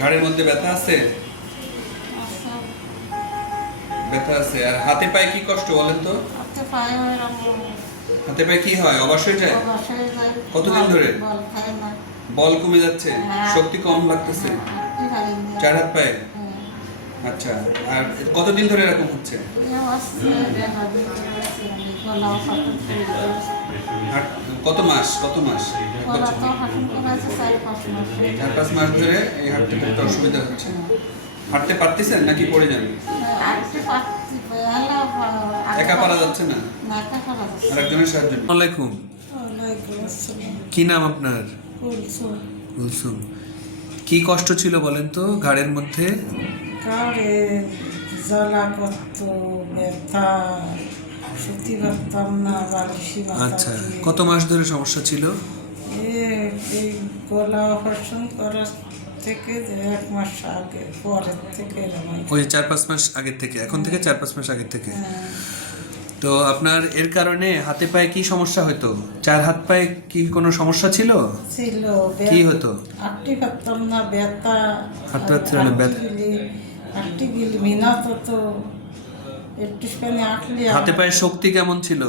ঘাড়ের মধ্যে ব্যথা আছে? আচ্ছা। ব্যথা আছে। আর হাতে পায়ে কি কষ্ট বলেন তো? হাতে পায়ে কি হয়? অবাস হয়ে যায়? কতদিন ধরে? বল কমে যাচ্ছে। হ্যাঁ। শক্তি কম লাগতেছে। না। চার হাত পায়ে? হ্যাঁ। আচ্ছা। আর কতদিন ধরে এরকম হচ্ছে? কত মাস? কত মাস? গলা তো ফাটন করে আছে চার পাঁচ মাস চার পাঁচ মাস ধরে এই হাঁটতে একটু অসুবিধা হচ্ছে। হাঁটতে পারতেছেন নাকি পড়ে যান? হাঁটতে পারছি, এলা একা পারা যাচ্ছে না? না, একা পারা যাচ্ছে আর একজনের সাহায্য আলাইকুম কি নাম আপনার? কুলসুম। কি কষ্ট ছিল বলেন তো ঘাড়ের মধ্যে? কারে জ্বালা করত ব্যথা। সত্যি পারতাম না মাথা আচ্ছা কত মাস ধরে সমস্যা ছিল? এই গলা অপারেশন করার থেকে এক মাস আগে পরের থেকে ওই চার পাঁচ মাস আগের থেকে এখন থেকে চার পাঁচ মাস আগের থেকে? তো আপনার এর কারণে হাতে পায়ে কি সমস্যা হতো চার হাত পায়ে কি কোনো সমস্যা ছিল? ছিল কি হতো? আটটি পারতাম না ব্যথা হাঁটতে পারছিল না, ব্যথা। আটটি গিলি তো একটুখানি আটলি হাতে পায়ে শক্তি কেমন ছিল?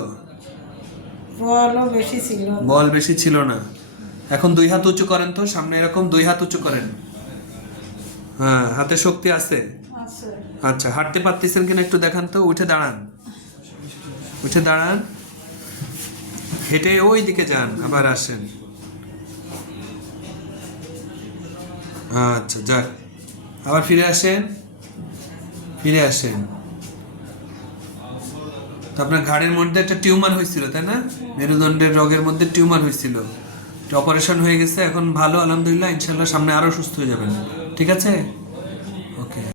বলও বেশি ছিল। বল বেশি ছিল না। এখন দুই হাত উঁচু করেন তো সামনে এরকম দুই হাত উঁচু করেন। হ্যাঁ হাতে শক্তি আছে। আছে। আচ্ছা হাঁটতে পারতেছেন কিনা একটু দেখান তো উঠে দাঁড়ান। উঠে দাঁড়ান। হেঁটে ওই দিকে যান আবার আসেন। আচ্ছা যাক। আবার ফিরে আসেন। ফিরে আসেন। তো আপনার ঘাড়ের মধ্যে একটা টিউমার হয়েছিল, তাই না? মেরুদণ্ডের রোগের মধ্যে টিউমার হয়েছিল। অপারেশন হয়ে গেছে, এখন ভালো, আলহামদুলিল্লাহ ইনশাল্লাহ সামনে আরও সুস্থ হয়ে যাবেন। ঠিক আছে? ওকে।